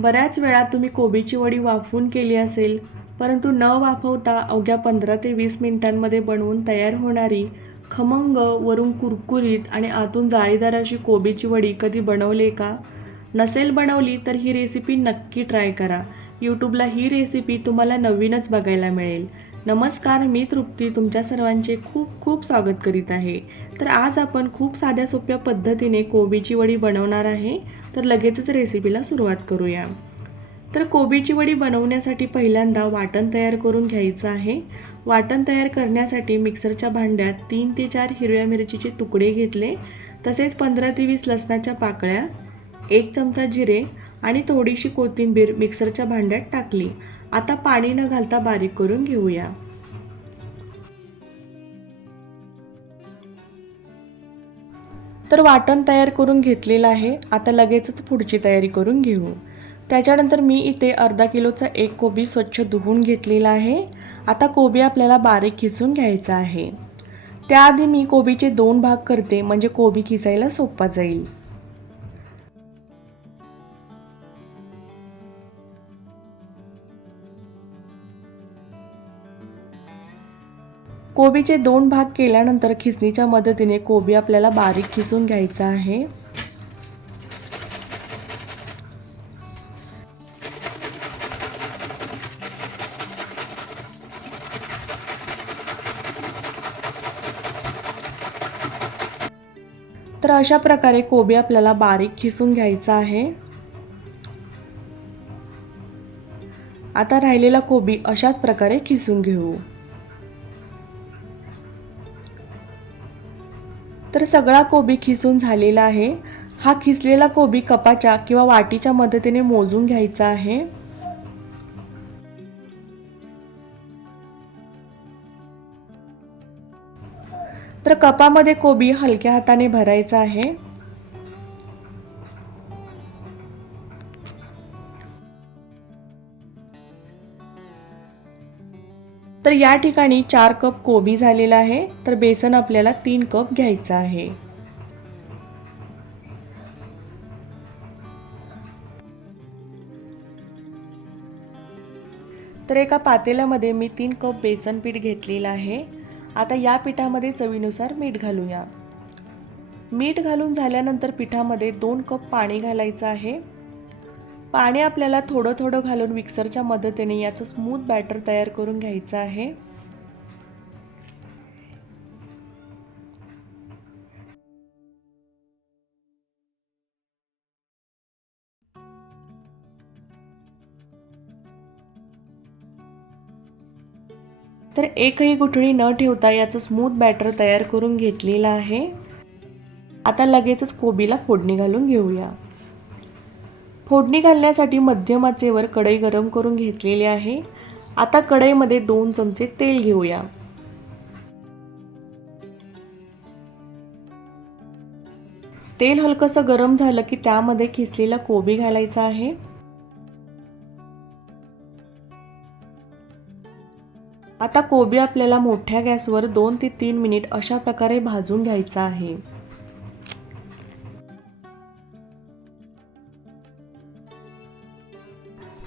बऱ्याच वेळा तुम्ही कोबीची वडी वाफवून केली असेल परंतु न वाफवता अवघ्या पंधरा ते वीस मिनिटांमध्ये बनवून तयार होणारी खमंग वरून कुरकुरीत आणि आतून जाळीदार अशी कोबीची वडी कधी बनवली का? नसेल बनवली तर ही रेसिपी नक्की ट्राय करा. यूट्यूबला ही रेसिपी तुम्हाला नवीनच बघायला मिळेल. नमस्कार मी तृप्ती तुमच्या सर्वांचे खूप खूप स्वागत करीत आहे. तर आज आपण खूप साध्या सोप्या पद्धतीने कोबीची वडी बनवणार आहे. तर लगेचच रेसिपीला सुरुवात करूया. तर कोबीची वडी बनवण्यासाठी पहिल्यांदा वाटण तयार करून घ्यायचं आहे. वाटण तयार करण्यासाठी मिक्सरच्या भांड्यात तीन ते चार हिरव्या मिरचीचे तुकडे घेतले तसेच पंधरा ते वीस लसणाच्या पाकळ्या एक चमचा जिरे आणि थोडीशी कोथिंबीर मिक्सरच्या भांड्यात टाकली. आता पाणी न घालता बारीक करून घेऊया. तर वाटण तयार करून घेतलेलं आहे. आता लगेचच पुढची तयारी करून घेऊ. त्याच्यानंतर मी इथे अर्धा किलोचा एक कोबी स्वच्छ धुवून घेतलेला आहे. आता कोबी आपल्याला बारीक खिसून घ्यायचा आहे. त्याआधी मी कोबीचे दोन भाग करते. म्हणजे कोबी खिसायला सोपा जाईल. कोबीचे दोन भाग केल्यानंतर खिसणीच्या मदतीने कोबी आपल्याला बारीक खिसून घ्यायचा आहे. तर अशा प्रकारे कोबी आपल्याला बारीक खिसून घ्यायचा आहे. आता राहिलेला कोबी अशाच प्रकारे खिसून घेऊ. तर सगळा कोबी खिसून झालेला आहे. हा खिसलेला कोबी कपाच्या किंवा वाटीच्या मदतीने मोजून घ्यायचा आहे. तर कपामध्ये कोबी हलक्या हाताने भरायचा आहे. तर या ठिकाणी चार कप कोबी झालेला आहे. तर बेसन आपल्याला तीन कप घ्यायचं आहे. तर एका पातेल्यामध्ये मी तीन कप बेसन पीठ घेतलेलं आहे. आता या पिठामध्ये चवीनुसार मीठ घालूया. मीठ घालून झाल्यानंतर पिठामध्ये दोन कप पाणी घालायचं आहे. पाणी आपल्याला थोडं थोडं घालून मिक्सरच्या मदतीने याचं स्मूथ बॅटर तयार करून घ्यायचं आहे. तर एकही गुठळी न ठेवता याचं स्मूथ बॅटर तयार करून घेतलेलं आहे. आता लगेचच कोबीला फोडणी घालून घेऊया. फोडणी घालण्यासाठी मध्यम आचेवर कढई गरम करून घेतलेली आहे. आता कढईमध्ये दोन चमचे तेल घेऊया. तेल हलकंसं गरम झालं की त्यामध्ये खिसलेला कोबी घालायचा आहे. आता कोबी आपल्याला मोठ्या गॅसवर दोन ते तीन मिनिट अशा प्रकारे भाजून घ्यायचा आहे.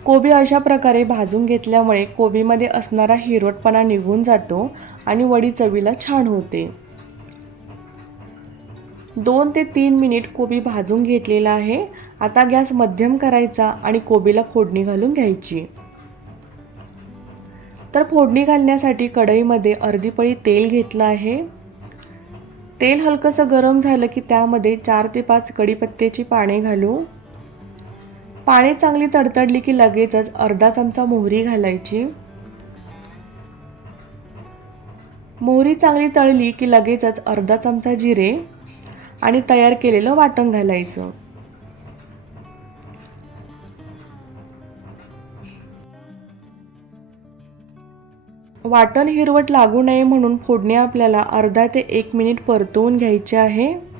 कोबी अशा प्रकारे भाजून घेतल्यामुळे कोबीमध्ये असणारा हिरवटपणा निघून जातो आणि वडी चवीला छान होते. दोन ते तीन मिनिट कोबी भाजून घेतलेला आहे. आता गॅस मध्यम करायचा आणि कोबीला फोडणी घालून घ्यायची. तर फोडणी घालण्यासाठी कढईमध्ये अर्धी पळी तेल घेतलं आहे. तेल हलकंसं गरम झालं की त्यामध्ये चार ते पाच कढीपत्त्याची पाने घालू. पाने चांगली तडतडली की लगेचच अर्धा चमचा मोहरी घालायची. मोहरी चांगली तळली की लगेचच अर्धा चमचा जिरे आणि तयार केलेलं वाटण घालायचं. वाटण हिरवट लागू नये म्हणून फोडणी आपल्याला अर्धा ते एक मिनिट परतवून घ्यायची आहे.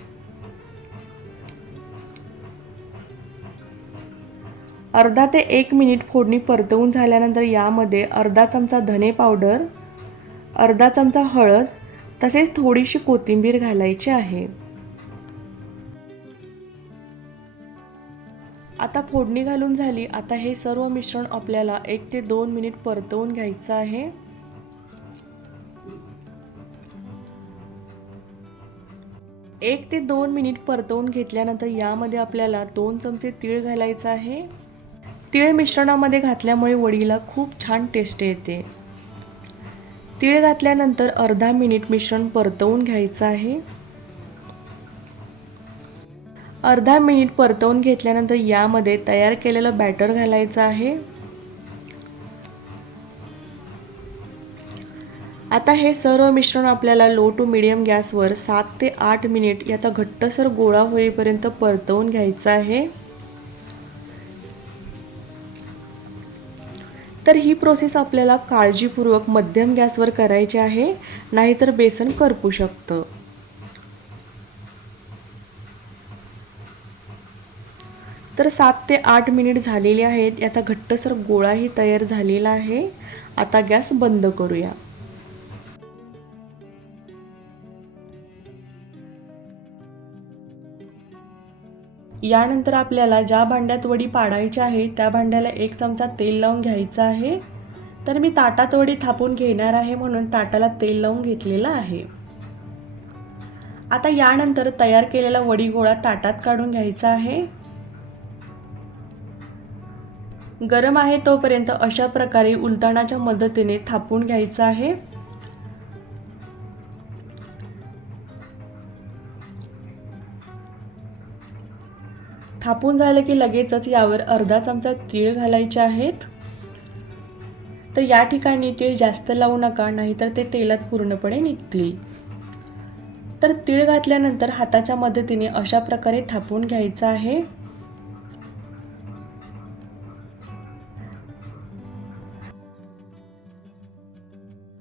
अर्धा ते एक मिनिट फोडणी परतवून झाल्यानंतर यामध्ये अर्धा चमचा धने पावडर अर्धा चमचा हळद तसेच थोडीशी कोथिंबीर घालायची आहे. आता फोडणी घालून झाली. आता हे सर्व मिश्रण आपल्याला एक ते दोन मिनिट परतवून घ्यायचं आहे. एक ते दोन मिनिट परतवून घेतल्यानंतर यामध्ये आपल्याला दोन चमचे तीळ घालायचं आहे. तिळ मिश्रणामध्ये घातल्यामुळे वडीला खूप छान टेस्ट येते. तीळ घातल्यानंतर अर्धा मिनिट मिश्रण परतवून घ्यायचं आहे. अर्धा मिनिट परतवून घेतल्यानंतर यामध्ये तयार केलेलं बॅटर घालायचं आहे. आता हे सर्व मिश्रण आपल्याला लो टू मिडियम गॅसवर सात ते आठ मिनिट याचा घट्टसर गोळा होईपर्यंत परतवून घ्यायचा आहे. तर ही प्रोसेस आपल्याला काळजीपूर्वक मध्यम गॅसवर करायची आहे नाहीतर बेसन करपू शकतं. तर सात ते आठ मिनिट झालेले आहेत याचा घट्टसर गोळाही तयार झालेला आहे. आता गॅस बंद करूया. यानंतर आपल्याला ज्या भांड्यात वडी पाडायची आहे त्या भांड्याला एक चमचा तेल लावून घ्यायचं आहे. तर मी ताटात वडी थापून घेणार आहे म्हणून ताटाला तेल लावून घेतलेलं आहे. आता यानंतर तयार केलेला वडी गोळा ताटात काढून घ्यायचा आहे. गरम आहे तोपर्यंत अशा प्रकारे उलताणाच्या मदतीने थापून घ्यायचं आहे. थापून झालं की लगेचच यावर अर्धा चमचा तीळ घालायचे आहेत? तर या ठिकाणी तीळ जास्त लावू नका नाहीतर ते तेलात पूर्णपणे निघतील. तर तीळ घातल्यानंतर हाताच्या मदतीने अशा प्रकारे थापून घ्यायचं आहे.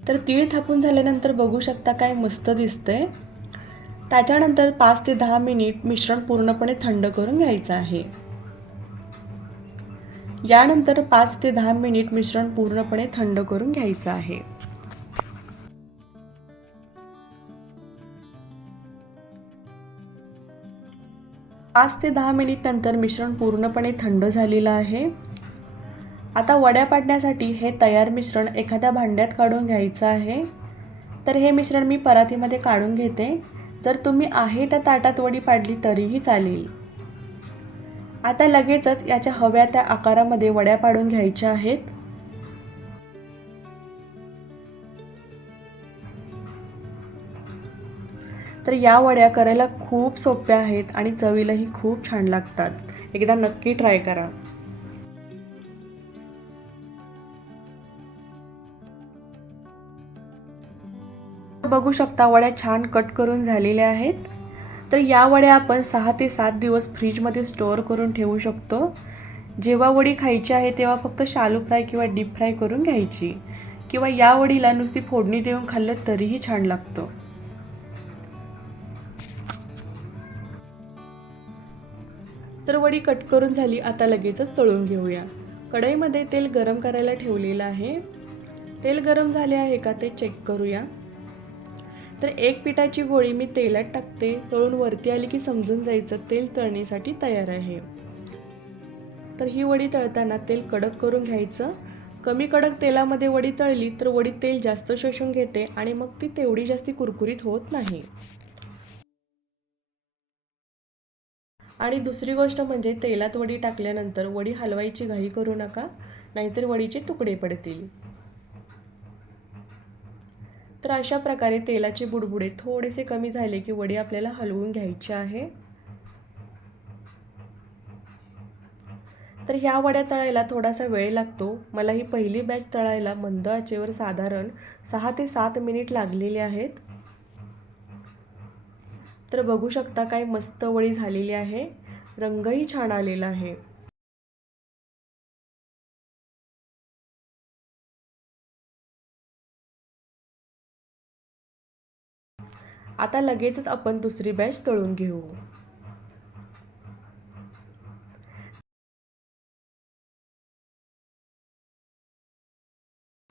तर तीळ थापून झाल्यानंतर बघू शकता काय मस्त दिसतंय. त्याच्यानंतर पाच ते दहा मिनिट मिश्रण पूर्णपणे थंड करून घ्यायचं आहे. यानंतर पाच ते दहा मिनिट मिश्रण पूर्णपणे थंड करून घ्यायचं आहे. पाच ते दहा मिनिट नंतर मिश्रण पूर्णपणे थंड झालेलं आहे. आता वड्या पाडण्यासाठी हे तयार मिश्रण एखाद्या भांड्यात काढून घ्यायचं आहे. तर हे मिश्रण मी परातीमध्ये काढून घेते. जर तुम्ही आहे त्या ताटात वडी पाडली तरीही चालेल. आता लगेचच याच्या हव्या त्या आकारामध्ये वड्या पाडून घ्यायच्या आहेत. तर या वड्या करायला खूप सोप्या आहेत आणि चवीलाही खूप छान लागतात. एकदा नक्की ट्राय करा. बघू शकता वड्या छान कट करून झालेल्या आहेत. तर या वड्या आपण सहा ते सात दिवस फ्रीजमध्ये स्टोअर करून ठेवू शकतो. जेव्हा वडी खायची आहे तेव्हा फक्त शालू फ्राय किंवा डीप फ्राय करून घ्यायची. किंवा या वडीला नुसती फोडणी देऊन खाल्लं तरीही छान लागतं. तर वडी कट करून झाली आता लगेचच तळून घेऊया. कढईमध्ये तेल गरम करायला ठेवलेलं आहे. तेल गरम झाले आहे का ते चेक करूया. तर एक पिठाची गोळी मी तेलात टाकते. तळून वरती आली की समजून जायचं तेल तळणीसाठी तयार आहे. तर ही वडी तळताना तेल कडक करून घ्यायचं. कमी कडक तेलामध्ये वडी तळली तर वडी तेल जास्त शोषून घेते आणि मग ती तेवढी जास्ती कुरकुरीत होत नाही. आणि दुसरी गोष्ट म्हणजे तेलात वडी टाकल्यानंतर वडी हलवायची घाई करू नका नाहीतर वडीचे तुकडे पडतील. तर अशा प्रकारे तेलाचे बुडबुडे थोडेसे कमी झाले की वडी आपल्याला हलवून घ्यायची आहे. तर ह्या वड्या तळायला थोडासा वेळ लागतो. मला ही पहिली बॅच तळायला मंद आचेवर साधारण सहा ते सात मिनिट लागलेले आहेत. तर बघू शकता काय मस्त वडी झालेली आहे. रंगही छान आलेला आहे. आता लगेचच आपण दुसरी बॅच तळून घेऊ.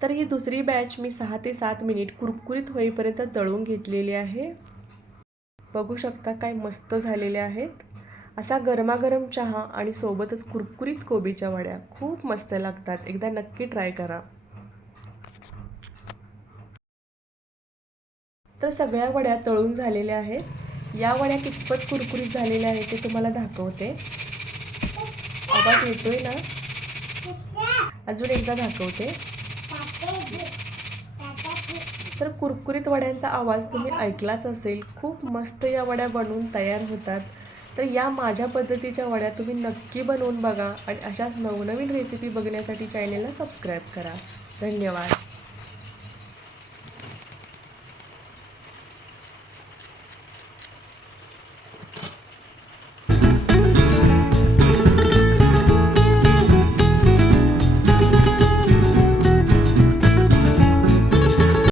तर ही दुसरी बॅच मी सहा ते सात मिनिट कुरकुरीत होईपर्यंत तळून घेतलेली आहे. बघू शकता काय मस्त झालेले आहेत. असा गरमागरम चहा आणि सोबतच कुरकुरीत कोबीच्या वड्या खूप मस्त लागतात. एकदा नक्की ट्राय करा. तर सगळ्या वड्या तळून झालेल्या आहेत. या वड्या कितपत कुरकुरीत झालेल्या आहेत ते तुम्हाला दाखवते. आवाज येतोय ना? अजून एकदा दाखवते. तर कुरकुरीत वड्यांचा आवाज तुम्ही ऐकलाच असेल. खूप मस्त या वड्या बनवून तयार होतात. तर या माझ्या पद्धतीच्या वड्या तुम्ही नक्की बनवून बघा आणि अशाच नवनवीन रेसिपी बघण्यासाठी चॅनेलला सबस्क्राईब करा. धन्यवाद.